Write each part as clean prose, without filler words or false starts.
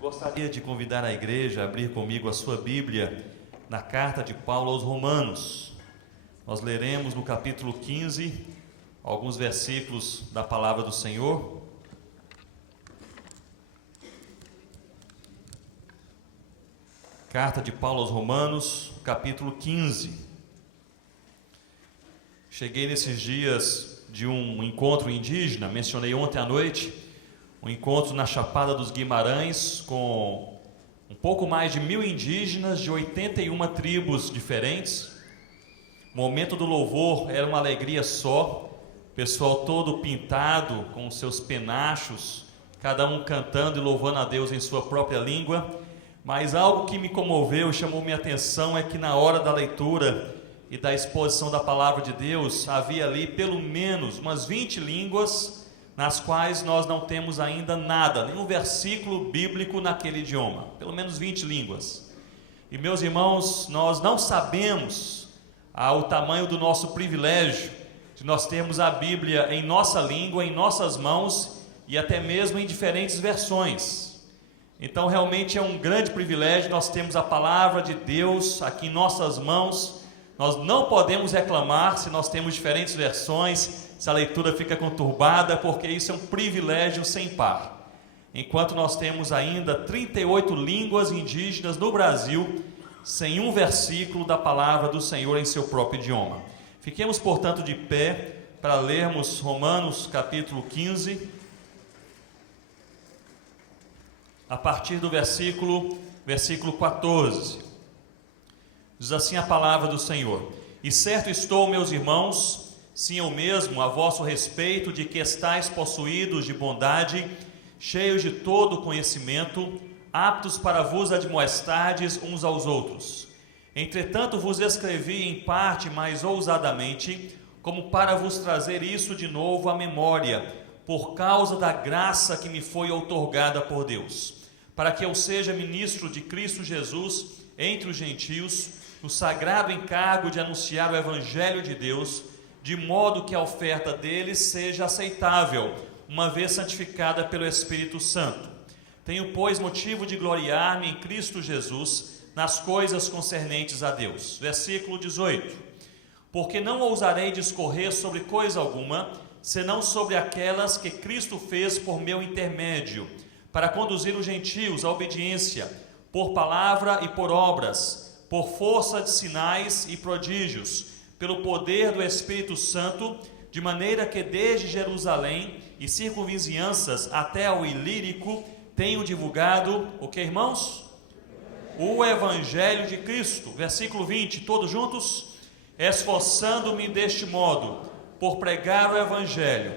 Gostaria de convidar a igreja a abrir comigo a sua Bíblia na carta de Paulo aos Romanos. Nós leremos no capítulo 15 alguns versículos da palavra do Senhor. Carta de Paulo aos Romanos, capítulo 15. Cheguei nesses dias de um encontro indígena, mencionei ontem à noite, um encontro na Chapada dos Guimarães com um pouco mais de 1000 indígenas de 81 tribos diferentes. O momento do louvor era uma alegria só, pessoal todo pintado com seus penachos, cada um cantando e louvando a Deus em sua própria língua. Mas algo que me comoveu, chamou minha atenção, é que na hora da leitura e da exposição da palavra de Deus, havia ali pelo menos umas 20 línguas nas quais nós não temos ainda nada, nenhum versículo bíblico naquele idioma, pelo menos 20 línguas. E meus irmãos, nós não sabemos o tamanho do nosso privilégio de nós termos a Bíblia em nossa língua, em nossas mãos e até mesmo em diferentes versões. Então realmente é um grande privilégio, nós temos a palavra de Deus aqui em nossas mãos. Nós não podemos reclamar se nós temos diferentes versões, se a leitura fica conturbada, porque isso é um privilégio sem par. Enquanto nós temos ainda 38 línguas indígenas no Brasil, sem um versículo da palavra do Senhor em seu próprio idioma. Fiquemos, portanto, de pé para lermos Romanos capítulo 15, a partir do versículo 14. Diz assim a palavra do Senhor: E certo estou, meus irmãos, sim eu mesmo, a vosso respeito, de que estáis possuídos de bondade, cheios de todo conhecimento, aptos para vos admoestardes uns aos outros. Entretanto vos escrevi em parte mais ousadamente, como para vos trazer isso de novo à memória, por causa da graça que me foi outorgada por Deus, para que eu seja ministro de Cristo Jesus entre os gentios, no sagrado encargo de anunciar o Evangelho de Deus, de modo que a oferta deles seja aceitável, uma vez santificada pelo Espírito Santo. Tenho, pois, motivo de gloriar-me em Cristo Jesus nas coisas concernentes a Deus. Versículo 18. Porque não ousarei discorrer sobre coisa alguma, senão sobre aquelas que Cristo fez por meu intermédio, para conduzir os gentios à obediência, por palavra e por obras, por força de sinais e prodígios, pelo poder do Espírito Santo, de maneira que desde Jerusalém e circunvizinhanças até ao Ilírico tenho divulgado, o que, irmãos? O Evangelho de Cristo. Versículo 20, todos juntos? Esforçando-me deste modo, por pregar o Evangelho,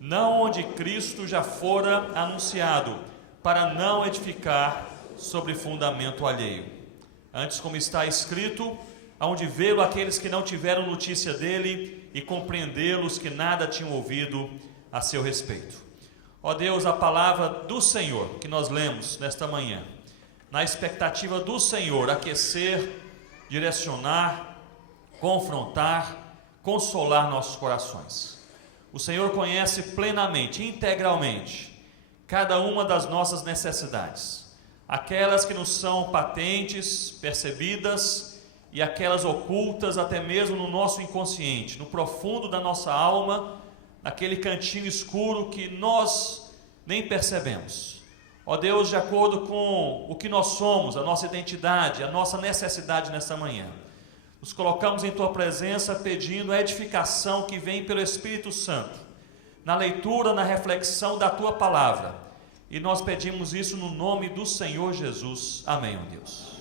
não onde Cristo já fora anunciado, para não edificar sobre fundamento alheio. Antes, como está escrito, aonde vê-lo aqueles que não tiveram notícia dele, e compreendê-los que nada tinham ouvido a seu respeito. Ó Deus, a palavra do Senhor que nós lemos nesta manhã, na expectativa do Senhor aquecer, direcionar, confrontar, consolar nossos corações. O Senhor conhece plenamente, integralmente, cada uma das nossas necessidades, aquelas que nos são patentes, percebidas, e aquelas ocultas até mesmo no nosso inconsciente, no profundo da nossa alma, naquele cantinho escuro que nós nem percebemos. Ó Deus, de acordo com o que nós somos, a nossa identidade, a nossa necessidade nesta manhã, nos colocamos em Tua presença pedindo a edificação que vem pelo Espírito Santo, na leitura, na reflexão da Tua palavra, e nós pedimos isso no nome do Senhor Jesus. Amém, ó Deus.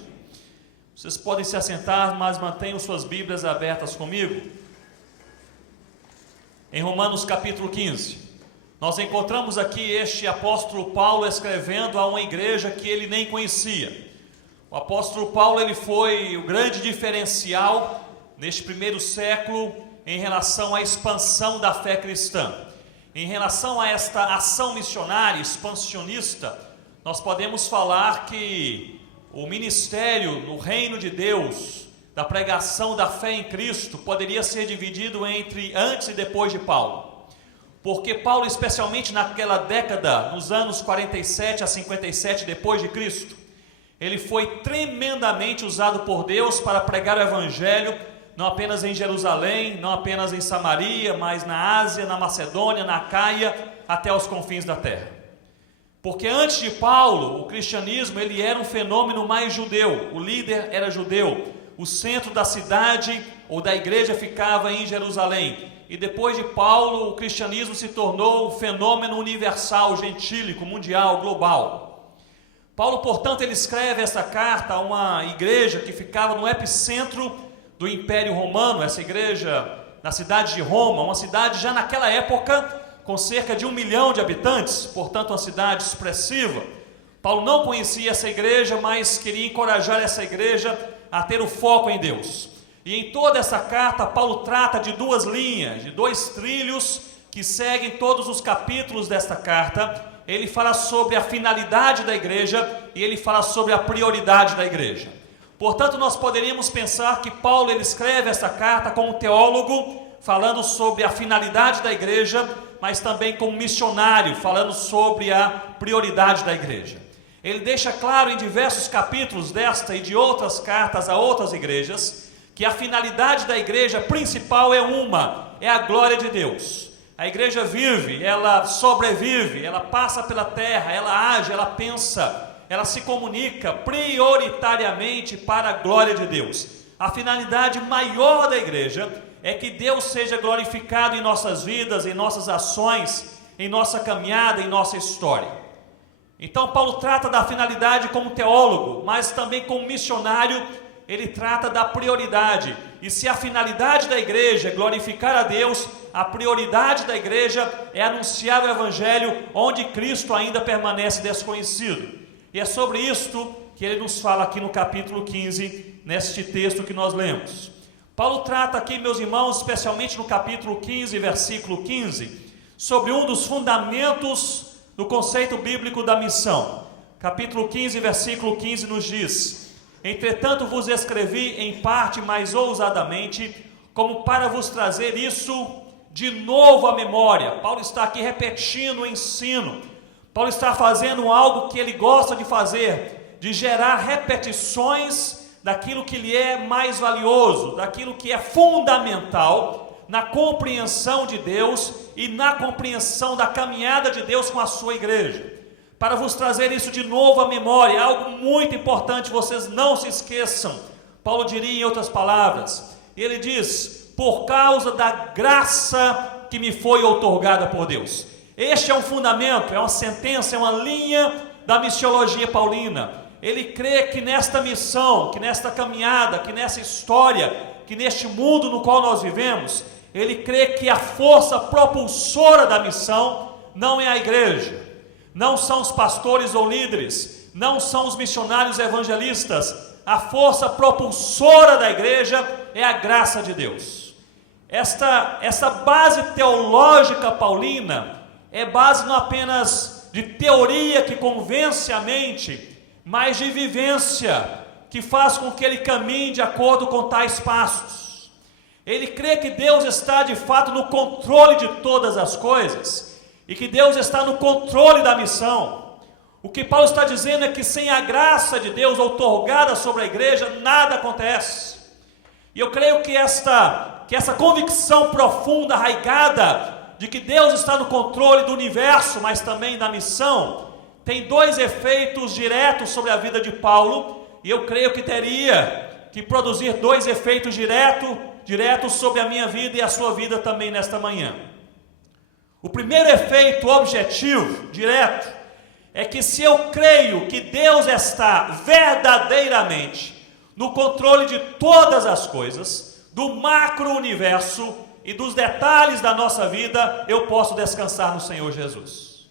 Vocês podem se assentar, mas mantenham suas Bíblias abertas comigo. Em Romanos capítulo 15, nós encontramos aqui este apóstolo Paulo escrevendo a uma igreja que ele nem conhecia. O apóstolo Paulo, ele foi o grande diferencial neste primeiro século em relação à expansão da fé cristã. Em relação a esta ação missionária, expansionista, nós podemos falar que o ministério no reino de Deus, da pregação da fé em Cristo, poderia ser dividido entre antes e depois de Paulo. porque Paulo, especialmente naquela década, nos anos 47 a 57 depois de Cristo, ele foi tremendamente usado por Deus para pregar o Evangelho, não apenas em Jerusalém, não apenas em Samaria, mas na Ásia, na Macedônia, na Acaia, até os confins da terra. Porque antes de Paulo, o cristianismo ele era um fenômeno mais judeu, o líder era judeu, o centro da cidade ou da igreja ficava em Jerusalém. E depois de Paulo, o cristianismo se tornou um fenômeno universal, gentílico, mundial, global. Paulo, portanto, ele escreve essa carta a uma igreja que ficava no epicentro do Império Romano, essa igreja na cidade de Roma, uma cidade já naquela época com cerca de 1 milhão de habitantes, portanto uma cidade expressiva. Paulo não conhecia essa igreja, mas queria encorajar essa igreja a ter o foco em Deus. E em toda essa carta, Paulo trata de duas linhas, de dois trilhos que seguem todos os capítulos desta carta. Ele fala sobre a finalidade da igreja e ele fala sobre a prioridade da igreja. Portanto, nós poderíamos pensar que Paulo ele escreve essa carta como teólogo, falando sobre a finalidade da igreja, mas também como missionário, falando sobre a prioridade da igreja. Ele deixa claro em diversos capítulos desta e de outras cartas a outras igrejas, que a finalidade da igreja principal é a glória de Deus. A igreja vive, ela sobrevive, ela passa pela terra, ela age, ela pensa, ela se comunica prioritariamente para a glória de Deus. A finalidade maior da igreja é que Deus seja glorificado em nossas vidas, em nossas ações, em nossa caminhada, em nossa história. Então Paulo trata da finalidade como teólogo, mas também como missionário, ele trata da prioridade. E se a finalidade da igreja é glorificar a Deus, a prioridade da igreja é anunciar o Evangelho onde Cristo ainda permanece desconhecido. E é sobre isto que ele nos fala aqui no capítulo 15, neste texto que nós lemos. Paulo trata aqui, meus irmãos, especialmente no capítulo 15, versículo 15, sobre um dos fundamentos do conceito bíblico da missão. Capítulo 15, versículo 15 nos diz: entretanto vos escrevi em parte mais ousadamente, como para vos trazer isso de novo à memória. Paulo está aqui repetindo o ensino. Paulo está fazendo algo que ele gosta de fazer, de gerar repetições daquilo que lhe é mais valioso, daquilo que é fundamental na compreensão de Deus e na compreensão da caminhada de Deus com a sua igreja. Para vos trazer isso de novo à memória, algo muito importante, vocês não se esqueçam. Paulo diria em outras palavras, ele diz: por causa da graça que me foi outorgada por Deus. Este é um fundamento, é uma sentença, é uma linha da missiologia paulina. Ele crê que nesta missão, que nesta caminhada, que nessa história, que neste mundo no qual nós vivemos, ele crê que a força propulsora da missão não é a igreja, não são os pastores ou líderes, não são os missionários evangelistas. A força propulsora da igreja é a graça de Deus. Esta base teológica paulina é base não apenas de teoria que convence a mente, mas de vivência que faz com que ele caminhe de acordo com tais passos. Ele crê que Deus está de fato no controle de todas as coisas e que Deus está no controle da missão. O que Paulo está dizendo é que sem a graça de Deus outorgada sobre a igreja, nada acontece. E eu creio que essa convicção profunda, arraigada, de que Deus está no controle do universo, mas também da missão, tem dois efeitos diretos sobre a vida de Paulo, e eu creio que teria que produzir dois efeitos diretos sobre a minha vida e a sua vida também nesta manhã. O primeiro efeito objetivo, direto, é que se eu creio que Deus está verdadeiramente no controle de todas as coisas, do macro-universo e dos detalhes da nossa vida, eu posso descansar no Senhor Jesus.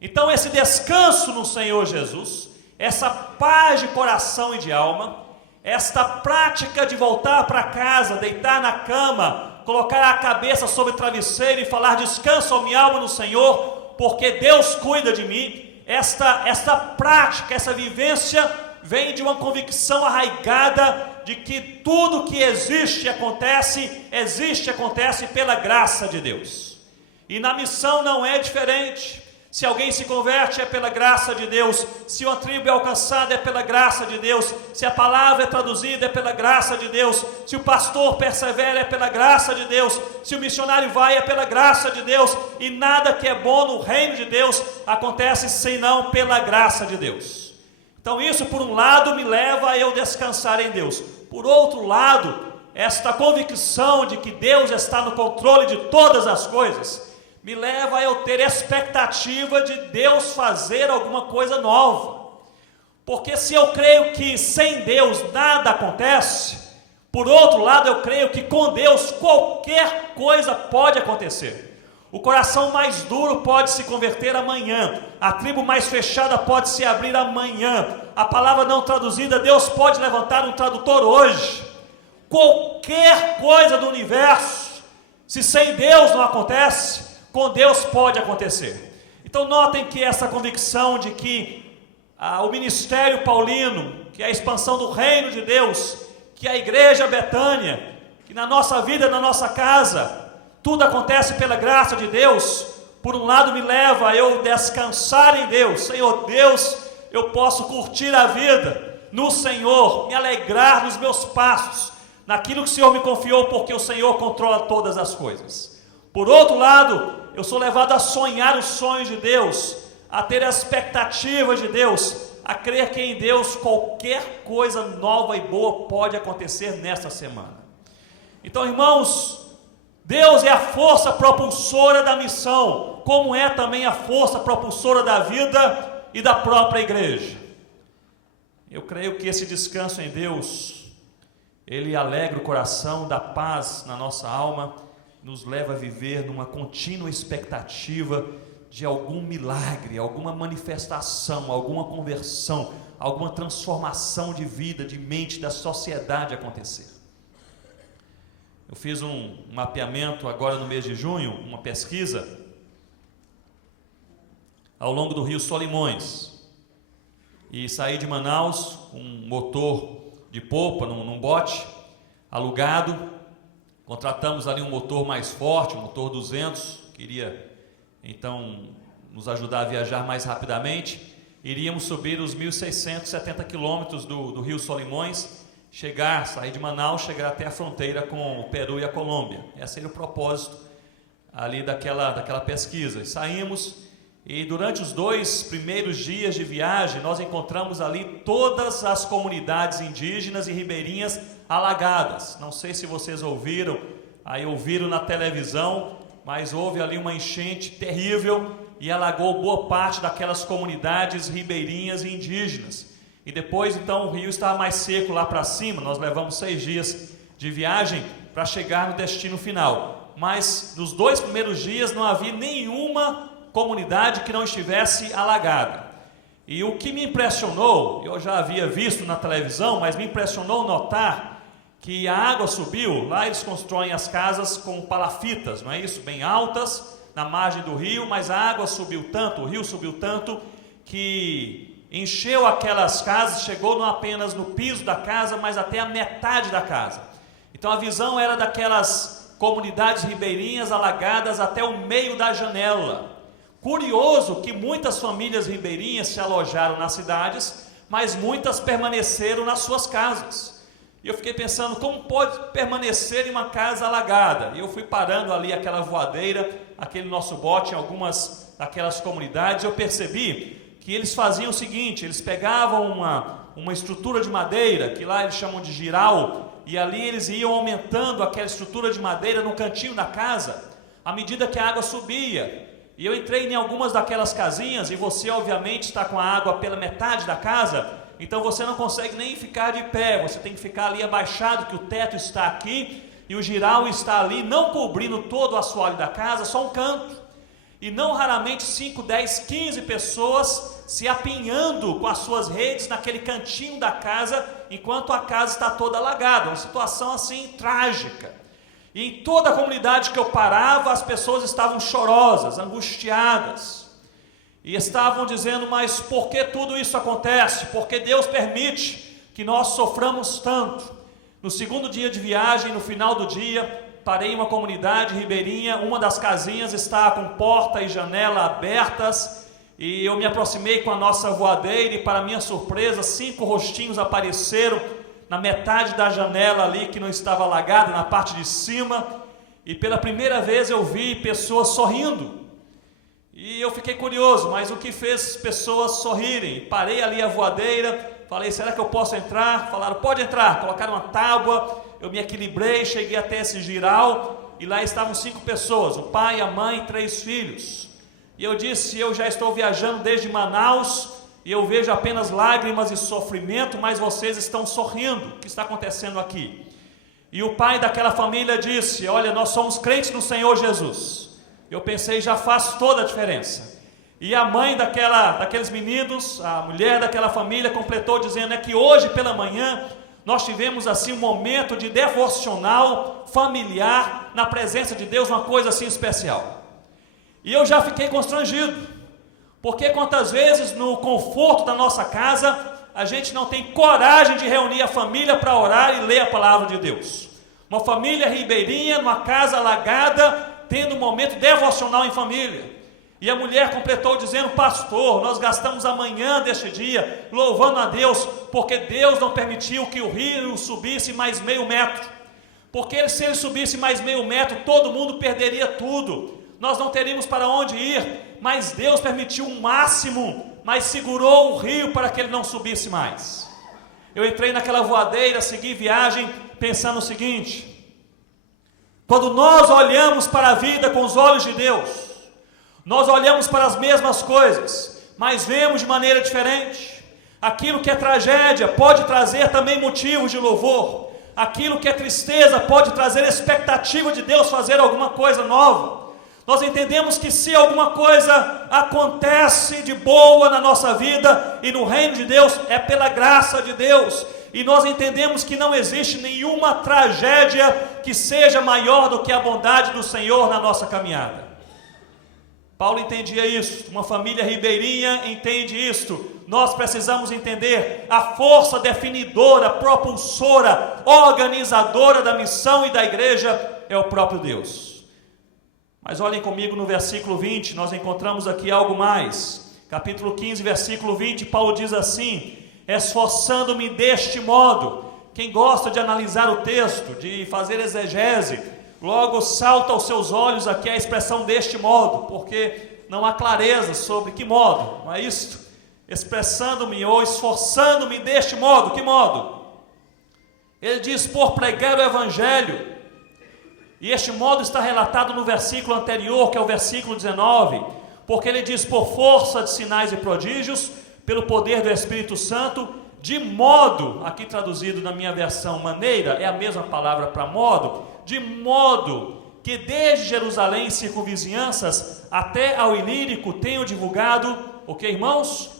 Então esse descanso no Senhor Jesus, essa paz de coração e de alma, esta prática de voltar para casa, deitar na cama, colocar a cabeça sobre o travesseiro e falar: descanso a minha alma no Senhor, porque Deus cuida de mim. Esta prática, essa vivência vem de uma convicção arraigada de que tudo que existe acontece pela graça de Deus. E na missão não é diferente. Se alguém se converte é pela graça de Deus, se uma tribo é alcançada é pela graça de Deus, se a palavra é traduzida é pela graça de Deus, se o pastor persevera é pela graça de Deus, se o missionário vai é pela graça de Deus, e nada que é bom no reino de Deus acontece senão pela graça de Deus. Então isso por um lado me leva a eu descansar em Deus, por outro lado, esta convicção de que Deus está no controle de todas as coisas, me leva a eu ter expectativa de Deus fazer alguma coisa nova. Porque se eu creio que sem Deus nada acontece, por outro lado eu creio que com Deus qualquer coisa pode acontecer. O coração mais duro pode se converter amanhã, a tribo mais fechada pode se abrir amanhã, a palavra não traduzida, Deus pode levantar um tradutor hoje. Qualquer coisa do universo, se sem Deus não acontece, com Deus pode acontecer. Então notem que essa convicção de que o ministério paulino, que é a expansão do reino de Deus, que a igreja Betânia, que na nossa vida, na nossa casa, tudo acontece pela graça de Deus, por um lado me leva a eu descansar em Deus. Senhor Deus, eu posso curtir a vida no Senhor, me alegrar nos meus passos, naquilo que o Senhor me confiou, porque o Senhor controla todas as coisas. Por outro lado, eu sou levado a sonhar os sonhos de Deus, a ter a expectativa de Deus, a crer que em Deus qualquer coisa nova e boa pode acontecer nesta semana. Então, irmãos, Deus é a força propulsora da missão, como é também a força propulsora da vida e da própria igreja. Eu creio que esse descanso em Deus, ele alegra o coração, dá paz na nossa alma, nos leva a viver numa contínua expectativa de algum milagre, alguma manifestação, alguma conversão, alguma transformação de vida, de mente, da sociedade acontecer. Eu fiz um mapeamento agora no mês de junho, uma pesquisa, ao longo do rio Solimões, e saí de Manaus com um motor de popa, num bote, alugado. Contratamos ali um motor mais forte, um motor 200, queria então nos ajudar a viajar mais rapidamente. Iríamos subir os 1.670 quilômetros do rio Solimões, sair de Manaus, chegar até a fronteira com o Peru e a Colômbia. Esse era o propósito ali daquela pesquisa. Saímos e durante os 2 primeiros dias de viagem, nós encontramos ali todas as comunidades indígenas e ribeirinhas alagadas. Não sei se vocês ouviram na televisão, mas houve ali uma enchente terrível e alagou boa parte daquelas comunidades ribeirinhas e indígenas. E depois então o rio estava mais seco lá para cima, nós levamos 6 dias de viagem para chegar no destino final. Mas nos 2 primeiros dias não havia nenhuma comunidade que não estivesse alagada. E o que me impressionou, eu já havia visto na televisão, mas me impressionou notar que a água subiu. Lá eles constroem as casas com palafitas, não é isso? Bem altas, na margem do rio, mas a água subiu tanto, o rio subiu tanto, que encheu aquelas casas, chegou não apenas no piso da casa, mas até a metade da casa. Então a visão era daquelas comunidades ribeirinhas alagadas até o meio da janela. Curioso que muitas famílias ribeirinhas se alojaram nas cidades, mas muitas permaneceram nas suas casas. E eu fiquei pensando, como pode permanecer em uma casa alagada? E eu fui parando ali aquela voadeira, aquele nosso bote em algumas daquelas comunidades. Eu percebi que eles faziam o seguinte: eles pegavam uma estrutura de madeira, que lá eles chamam de giral, e ali eles iam aumentando aquela estrutura de madeira no cantinho da casa, à medida que a água subia. E eu entrei em algumas daquelas casinhas, e você obviamente está com a água pela metade da casa, então você não consegue nem ficar de pé, você tem que ficar ali abaixado, que o teto está aqui, e o giral está ali, não cobrindo todo o assoalho da casa, só um canto. E não raramente 5, 10, 15 pessoas se apinhando com as suas redes naquele cantinho da casa, enquanto a casa está toda alagada, uma situação assim trágica. E em toda a comunidade que eu parava, as pessoas estavam chorosas, angustiadas, e estavam dizendo: mas por que tudo isso acontece? Por que Deus permite que nós soframos tanto? No segundo dia de viagem, no final do dia, parei em uma comunidade ribeirinha, uma das casinhas está com porta e janela abertas, e eu me aproximei com a nossa voadeira, e para minha surpresa, 5 rostinhos apareceram na metade da janela ali, que não estava alagada, na parte de cima, e pela primeira vez eu vi pessoas sorrindo, e eu fiquei curioso, mas o que fez pessoas sorrirem? Parei ali a voadeira, falei, será que eu posso entrar? Falaram, pode entrar. Colocaram uma tábua, eu me equilibrei, cheguei até esse giral, e lá estavam 5 pessoas, o pai, a mãe e 3 filhos. E eu disse, eu já estou viajando desde Manaus, e eu vejo apenas lágrimas e sofrimento, mas vocês estão sorrindo. O que está acontecendo aqui? E o pai daquela família disse, olha, nós somos crentes no Senhor Jesus. Eu pensei, já faz toda a diferença. E a mãe daqueles meninos, a mulher daquela família, completou dizendo, é que hoje pela manhã, nós tivemos assim um momento de devocional familiar, na presença de Deus, uma coisa assim especial. E eu já fiquei constrangido, porque quantas vezes no conforto da nossa casa, a gente não tem coragem de reunir a família para orar e ler a palavra de Deus. Uma família ribeirinha, numa casa alagada, tendo um momento devocional em família. E a mulher completou dizendo, pastor, nós gastamos a manhã deste dia louvando a Deus, porque Deus não permitiu que o rio subisse mais meio metro, porque se ele subisse mais meio metro, todo mundo perderia tudo, nós não teríamos para onde ir, mas Deus permitiu um máximo, mas segurou o rio para que ele não subisse mais. Eu entrei naquela voadeira, segui viagem, pensando o seguinte, quando nós olhamos para a vida com os olhos de Deus, nós olhamos para as mesmas coisas, mas vemos de maneira diferente. Aquilo que é tragédia pode trazer também motivos de louvor. Aquilo que é tristeza pode trazer expectativa de Deus fazer alguma coisa nova. Nós entendemos que se alguma coisa acontece de boa na nossa vida e no reino de Deus, é pela graça de Deus. E nós entendemos que não existe nenhuma tragédia que seja maior do que a bondade do Senhor na nossa caminhada. Paulo entendia isso, uma família ribeirinha entende isto. Nós precisamos entender a força definidora, propulsora, organizadora da missão e da igreja é o próprio Deus. Mas olhem comigo no versículo 20, nós encontramos aqui algo mais. Capítulo 15, versículo 20, Paulo diz assim, esforçando-me deste modo. Quem gosta de analisar o texto, de fazer exegese, logo salta aos seus olhos aqui a expressão deste modo, porque não há clareza sobre que modo, não é isto? Expressando-me ou esforçando-me deste modo, que modo? Ele diz, por pregar o evangelho, e este modo está relatado no versículo anterior, que é o versículo 19, porque ele diz, por força de sinais e prodígios, pelo poder do Espírito Santo, de modo, aqui traduzido na minha versão maneira, é a mesma palavra para modo, de modo que desde Jerusalém e circunvizinhanças até ao Ilírico tenham divulgado, o que irmãos?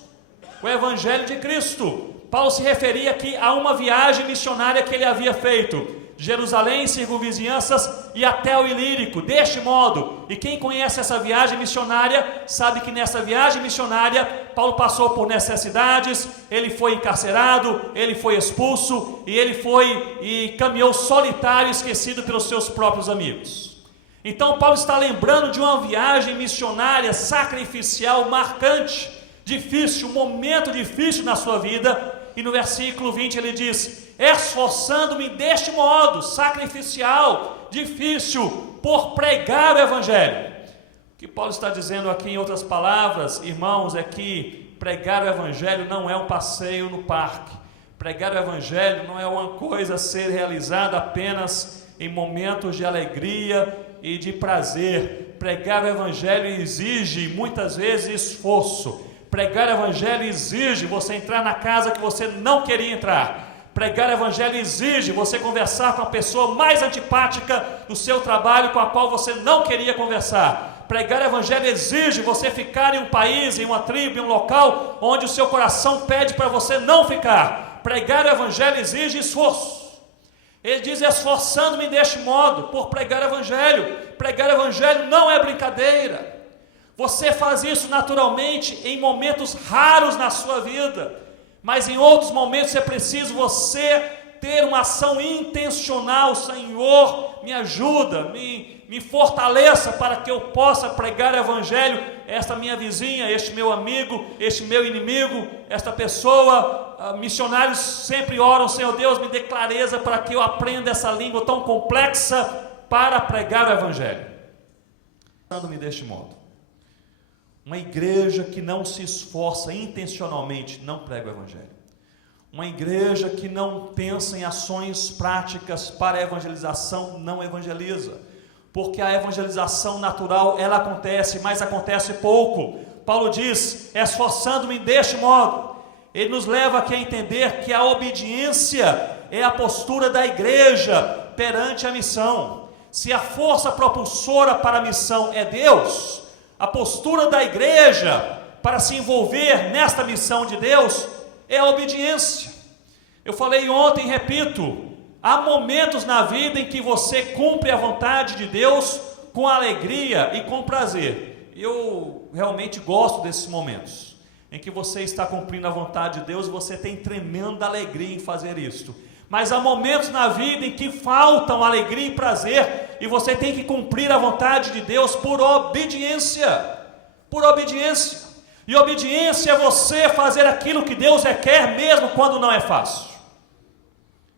O Evangelho de Cristo. Paulo se referia aqui a uma viagem missionária que ele havia feito, Jerusalém, circunvizinhanças e até o Ilírico, deste modo. E quem conhece essa viagem missionária, sabe que nessa viagem missionária, Paulo passou por necessidades, ele foi encarcerado, ele foi expulso, e ele foi e caminhou solitário, esquecido pelos seus próprios amigos. Então Paulo está lembrando de uma viagem missionária, sacrificial, marcante, difícil, um momento difícil na sua vida, e no versículo 20 ele diz, esforçando-me deste modo, sacrificial, difícil, por pregar o Evangelho. O que Paulo está dizendo aqui em outras palavras, irmãos, é que pregar o Evangelho não é um passeio no parque. Pregar o Evangelho não é uma coisa a ser realizada apenas em momentos de alegria e de prazer. Pregar o Evangelho exige muitas vezes esforço. Pregar o Evangelho exige você entrar na casa que você não queria entrar. Pregar o Evangelho exige você conversar com a pessoa mais antipática do seu trabalho, com a qual você não queria conversar. Pregar o Evangelho exige você ficar em um país, em uma tribo, em um local onde o seu coração pede para você não ficar. Pregar o Evangelho exige esforço. Ele diz, esforçando-me deste modo, por pregar o Evangelho. Pregar o Evangelho não é brincadeira. Você faz isso naturalmente em momentos raros na sua vida, mas em outros momentos é preciso você ter uma ação intencional. Senhor, me ajuda, me fortaleça para que eu possa pregar o Evangelho a esta minha vizinha, este meu amigo, este meu inimigo, esta pessoa. Missionários sempre oram: Senhor Deus, me dê clareza para que eu aprenda essa língua tão complexa para pregar o Evangelho. Pensando-me deste modo, uma igreja que não se esforça intencionalmente não prega o Evangelho. Uma igreja que não pensa em ações práticas para a evangelização não evangeliza, porque a evangelização natural ela acontece, mas acontece pouco. Paulo diz: esforçando-me deste modo. Ele nos leva aqui a entender que a obediência é a postura da igreja perante a missão. Se a força propulsora para a missão é Deus, a postura da igreja para se envolver nesta missão de Deus é a obediência. Eu falei ontem, repito, há momentos na vida em que você cumpre a vontade de Deus com alegria e com prazer. Eu realmente gosto desses momentos, em que você está cumprindo a vontade de Deus e você tem tremenda alegria em fazer isto. Mas há momentos na vida em que faltam alegria e prazer, e você tem que cumprir a vontade de Deus por obediência. Por obediência. E obediência é você fazer aquilo que Deus requer, mesmo quando não é fácil.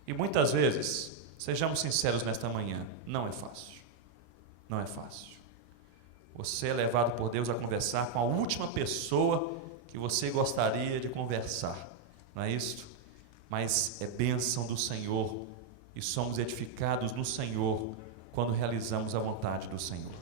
E muitas vezes, sejamos sinceros nesta manhã, não é fácil. Não é fácil. Você é levado por Deus a conversar com a última pessoa que você gostaria de conversar, não é isso? Mas é bênção do Senhor e somos edificados no Senhor quando realizamos a vontade do Senhor.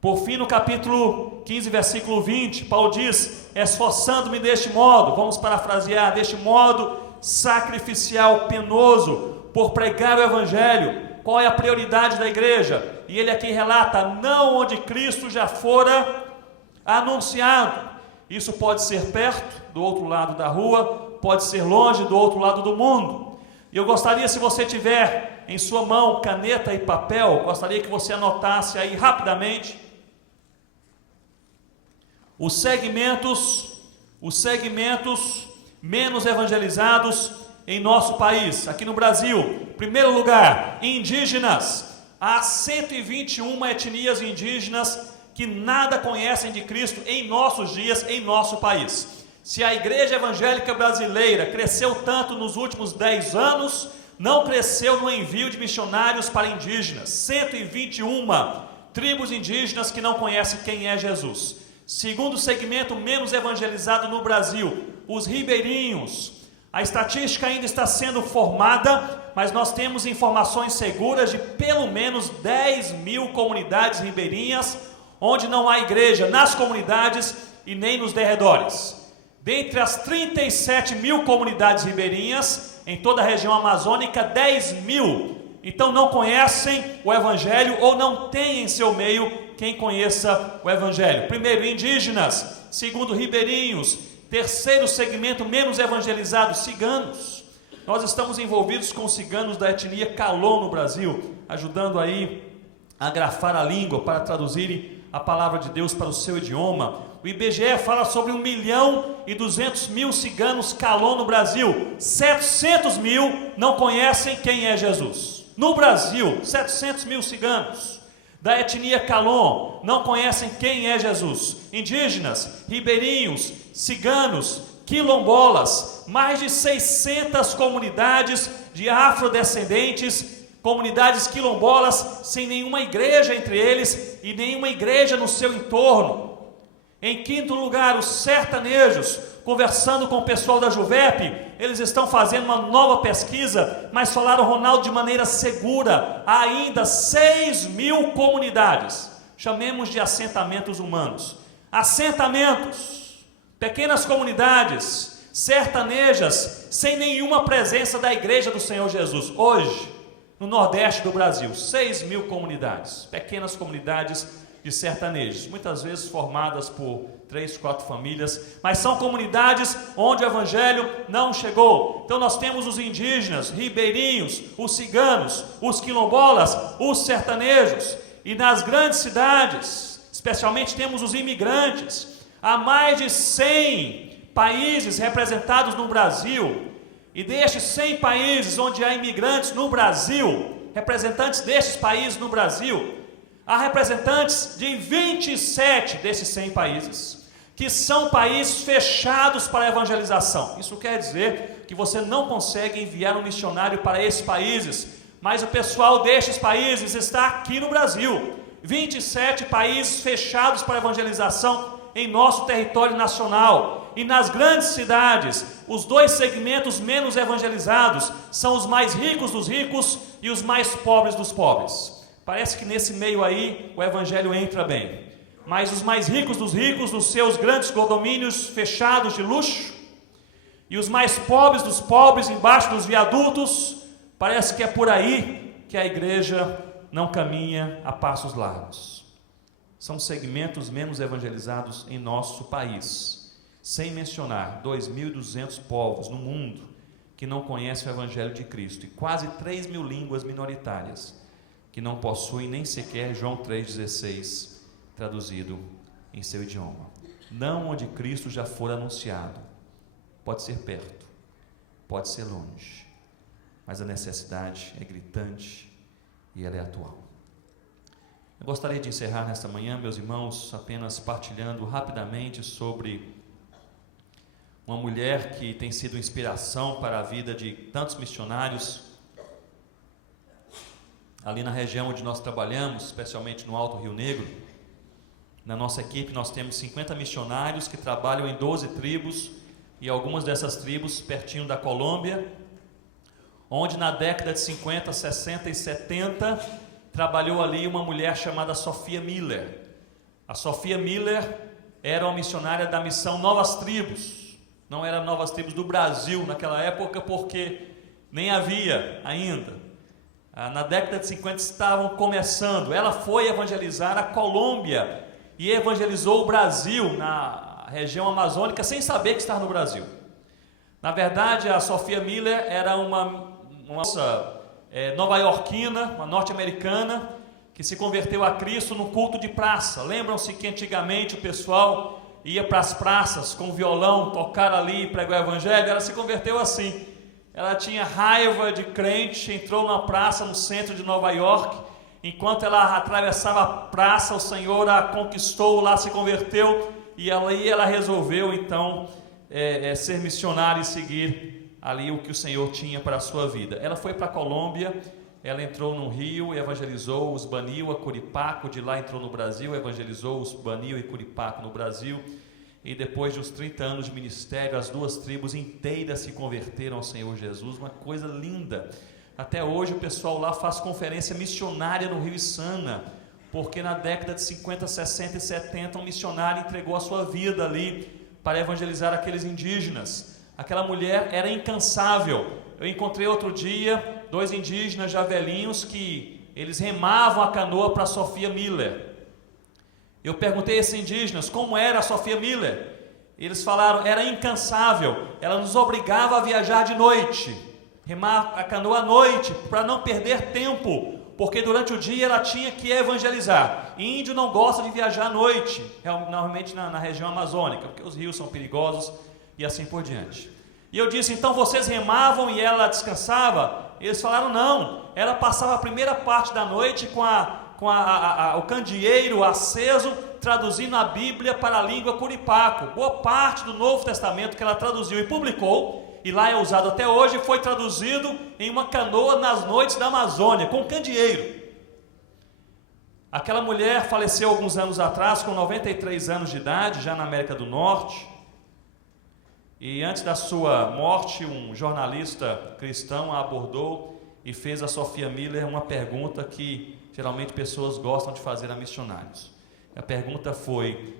Por fim, no capítulo 15, versículo 20, Paulo diz: esforçando-me deste modo, vamos parafrasear, deste modo sacrificial, penoso, por pregar o Evangelho. Qual é a prioridade da igreja? E ele aqui relata: não onde Cristo já fora anunciado. Isso pode ser perto, do outro lado da rua, pode ser longe, do outro lado do mundo. E eu gostaria, se você tiver em sua mão caneta e papel, gostaria que você anotasse aí rapidamente os segmentos menos evangelizados em nosso país, aqui no Brasil. Primeiro lugar, indígenas. Há 121 etnias indígenas que nada conhecem de Cristo em nossos dias, em nosso país. Se a igreja evangélica brasileira cresceu tanto nos últimos 10 anos, não cresceu no envio de missionários para indígenas. 121 tribos indígenas que não conhecem quem é Jesus. Segundo segmento menos evangelizado no Brasil, os ribeirinhos. A estatística ainda está sendo formada, mas nós temos informações seguras de pelo menos 10 mil comunidades ribeirinhas, onde não há igreja nas comunidades e nem nos derredores. Dentre as 37 mil comunidades ribeirinhas, em toda a região amazônica, 10 mil, então não conhecem o Evangelho ou não têm em seu meio quem conheça o Evangelho. Primeiro, indígenas. Segundo, ribeirinhos. Terceiro segmento menos evangelizado, ciganos. Nós estamos envolvidos com ciganos da etnia Calon no Brasil, ajudando aí a grafar a língua para traduzirem a palavra de Deus para o seu idioma. O IBGE fala sobre 1.200.000 ciganos Calon no Brasil. 700 mil não conhecem quem é Jesus. No Brasil, 700 mil ciganos da etnia Calon não conhecem quem é Jesus. Indígenas, ribeirinhos, ciganos, quilombolas, mais de 600 comunidades de afrodescendentes, comunidades quilombolas sem nenhuma igreja entre eles e nenhuma igreja no seu entorno. Em quinto lugar, os sertanejos. Conversando com o pessoal da Juvep, eles estão fazendo uma nova pesquisa, mas falaram, Ronaldo, de maneira segura, há ainda 6 mil comunidades, chamemos de assentamentos humanos, assentamentos, pequenas comunidades, sertanejas, sem nenhuma presença da igreja do Senhor Jesus. Hoje, no Nordeste do Brasil, 6 mil comunidades, pequenas comunidades de sertanejos, muitas vezes formadas por 3, 4 famílias, mas são comunidades onde o Evangelho não chegou. Então nós temos os indígenas, ribeirinhos, os ciganos, os quilombolas, os sertanejos, e nas grandes cidades, especialmente temos os imigrantes. Há mais de 100 países representados no Brasil, e destes 100 países onde há imigrantes no Brasil, representantes destes países no Brasil, há representantes de 27 desses 100 países, que são países fechados para a evangelização. Isso quer dizer que você não consegue enviar um missionário para esses países, mas o pessoal destes países está aqui no Brasil. 27 países fechados para a evangelização em nosso território nacional. E nas grandes cidades, os dois segmentos menos evangelizados são os mais ricos dos ricos e os mais pobres dos pobres. Parece que nesse meio aí o evangelho entra bem. Mas os mais ricos dos ricos, nos seus grandes condomínios fechados de luxo, e os mais pobres dos pobres, embaixo dos viadutos, parece que é por aí que a igreja não caminha a passos largos. São segmentos menos evangelizados em nosso país, sem mencionar 2.200 povos no mundo que não conhecem o evangelho de Cristo, e quase 3.000 línguas minoritárias que não possuem nem sequer João 3,16 traduzido em seu idioma. Não onde Cristo já for anunciado. Pode ser perto, pode ser longe, mas a necessidade é gritante e ela é atual. Eu gostaria de encerrar nesta manhã, meus irmãos, apenas partilhando rapidamente sobre uma mulher que tem sido inspiração para a vida de tantos missionários ali na região onde nós trabalhamos, especialmente no Alto Rio Negro. Na nossa equipe nós temos 50 missionários que trabalham em 12 tribos, e algumas dessas tribos pertinho da Colômbia, onde na década de 50, 60 e 70 trabalhou ali uma mulher chamada Sophia Miller. A Sophia Miller era uma missionária da missão Novas Tribos. Não era Novas Tribos do Brasil naquela época, porque nem havia ainda. Na década de 50 estavam começando. Ela foi evangelizar a Colômbia e evangelizou o Brasil na região amazônica sem saber que estava no Brasil. Na verdade, a Sophia Miller era uma moça nova-iorquina, uma norte-americana, que se converteu a Cristo no culto de praça. Lembram-se que antigamente o pessoal ia para as praças com violão, tocar ali e pregar o evangelho? Ela se converteu assim. Ela tinha raiva de crente, entrou numa praça no centro de Nova York. Enquanto ela atravessava a praça, o Senhor a conquistou, lá se converteu, e ela resolveu então ser missionária e seguir ali o que o Senhor tinha para a sua vida. Ela foi para a Colômbia, ela entrou no Rio e evangelizou os Banil, a Curipaco. De lá entrou no Brasil, evangelizou os Banil e Curipaco no Brasil, e depois de uns 30 anos de ministério, as duas tribos inteiras se converteram ao Senhor Jesus. Uma coisa linda. Até hoje o pessoal lá faz conferência missionária no Rio Içana, porque na década de 50, 60 e 70 um missionário entregou a sua vida ali para evangelizar aqueles indígenas. Aquela mulher era incansável. Eu encontrei outro dia 2 indígenas já velhinhos que eles remavam a canoa para Sophia Miller. Eu perguntei a esses indígenas como era a Sophia Miller. Eles falaram, era incansável, ela nos obrigava a viajar de noite, remar a canoa à noite, para não perder tempo, porque durante o dia ela tinha que evangelizar. Índio não gosta de viajar à noite, normalmente na região amazônica, porque os rios são perigosos e assim por diante. E eu disse, então vocês remavam e ela descansava? Eles falaram, não, ela passava a primeira parte da noite com o candeeiro aceso, traduzindo a Bíblia para a língua Curipaco. Boa parte do Novo Testamento que ela traduziu e publicou, e lá é usado até hoje, foi traduzido em uma canoa nas noites da Amazônia, com candeeiro. Aquela mulher faleceu alguns anos atrás, com 93 anos de idade, já na América do Norte. E antes da sua morte, um jornalista cristão a abordou e fez a Sophia Miller uma pergunta que geralmente pessoas gostam de fazer a missionários. A pergunta foi,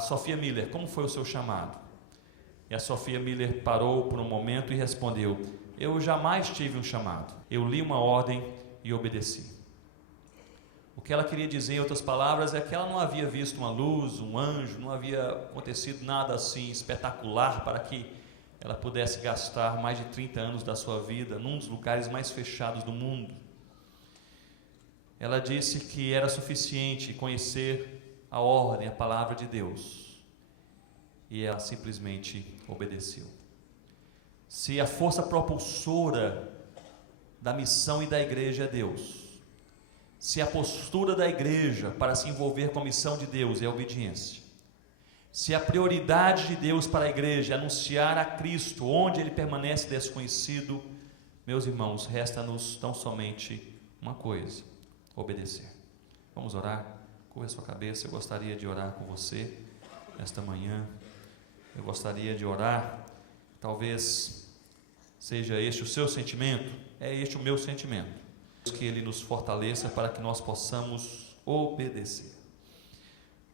Sophia Miller, como foi o seu chamado? E a Sophia Miller parou por um momento e respondeu, eu jamais tive um chamado, eu li uma ordem e obedeci. O que ela queria dizer, em outras palavras, é que ela não havia visto uma luz, um anjo, não havia acontecido nada assim espetacular para que ela pudesse gastar mais de 30 anos da sua vida num dos lugares mais fechados do mundo. Ela disse que era suficiente conhecer a ordem, a palavra de Deus, e ela simplesmente obedeceu. Se a força propulsora da missão e da igreja é Deus, se a postura da igreja para se envolver com a missão de Deus é a obediência, se a prioridade de Deus para a igreja é anunciar a Cristo onde Ele permanece desconhecido, meus irmãos, resta-nos tão somente uma coisa: obedecer. Vamos orar? Curva a sua cabeça. Eu gostaria de orar com você nesta manhã. Eu gostaria de orar, talvez seja este o seu sentimento, é este o meu sentimento, que Ele nos fortaleça para que nós possamos obedecer.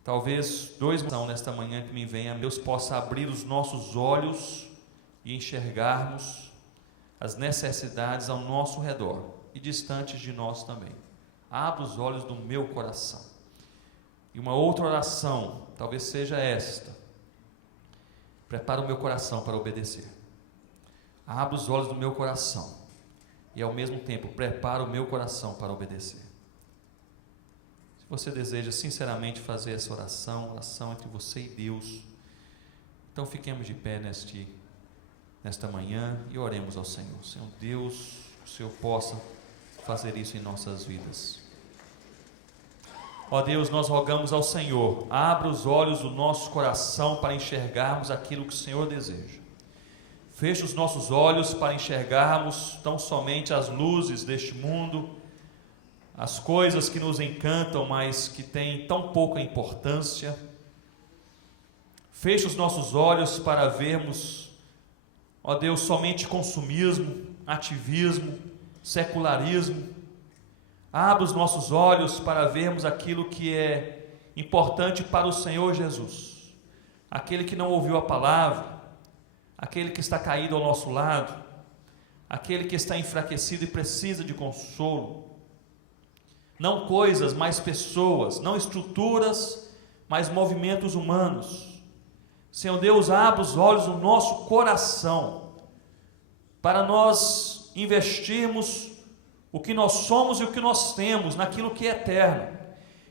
Talvez dois são nesta manhã que me venha, Deus possa abrir os nossos olhos e enxergarmos as necessidades ao nosso redor e distantes de nós também. Abra os olhos do meu coração. E uma outra oração, talvez seja esta: prepara o meu coração para obedecer. Abra os olhos do meu coração e ao mesmo tempo prepara o meu coração para obedecer. Se você deseja sinceramente fazer essa oração entre você e Deus, então fiquemos de pé nesta manhã e oremos ao Senhor. Senhor Deus, que o Senhor possa fazer isso em nossas vidas. Ó Deus, nós rogamos ao Senhor, abra os olhos do nosso coração para enxergarmos aquilo que o Senhor deseja. Feche os nossos olhos para enxergarmos tão somente as luzes deste mundo, as coisas que nos encantam, mas que têm tão pouca importância. Feche os nossos olhos para vermos, ó Deus, somente consumismo, ativismo, secularismo. Abra os nossos olhos para vermos aquilo que é importante para o Senhor Jesus, aquele que não ouviu a palavra, aquele que está caído ao nosso lado, aquele que está enfraquecido e precisa de consolo. Não coisas, mas pessoas, não estruturas, mas movimentos humanos. Senhor Deus, abra os olhos do nosso coração para nós investirmos o que nós somos e o que nós temos naquilo que é eterno.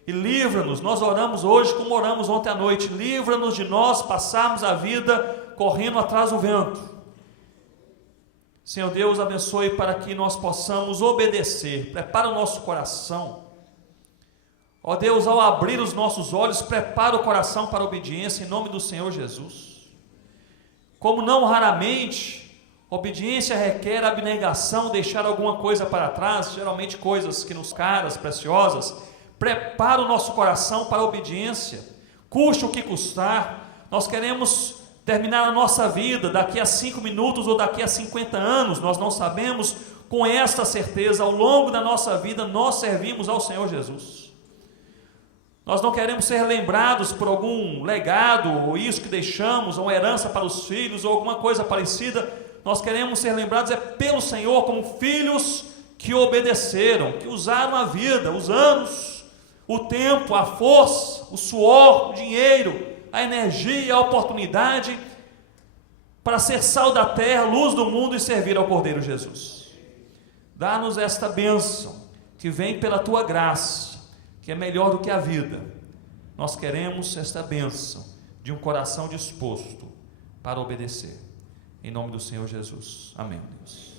E livra-nos, nós oramos hoje como oramos ontem à noite, livra-nos de nós passarmos a vida correndo atrás do vento. Senhor Deus, abençoe para que nós possamos obedecer. Prepara o nosso coração. Ó Deus, ao abrir os nossos olhos, prepara o coração para a obediência em nome do Senhor Jesus. Como não raramente, obediência requer abnegação, deixar alguma coisa para trás, geralmente coisas que nos caras, preciosas. Prepara o nosso coração para a obediência, custe o que custar. Nós queremos terminar a nossa vida daqui a 5 minutos ou daqui a 50 anos, nós não sabemos. Com esta certeza, ao longo da nossa vida, nós servimos ao Senhor Jesus. Nós não queremos ser lembrados por algum legado, ou isso que deixamos, ou uma herança para os filhos, ou alguma coisa parecida. Nós queremos ser lembrados pelo Senhor como filhos que obedeceram, que usaram a vida, os anos, o tempo, a força, o suor, o dinheiro, a energia, a oportunidade para ser sal da terra, luz do mundo e servir ao Cordeiro Jesus. Dá-nos esta bênção que vem pela Tua graça, que é melhor do que a vida. Nós queremos esta bênção de um coração disposto para obedecer. Em nome do Senhor Jesus. Amém, Deus.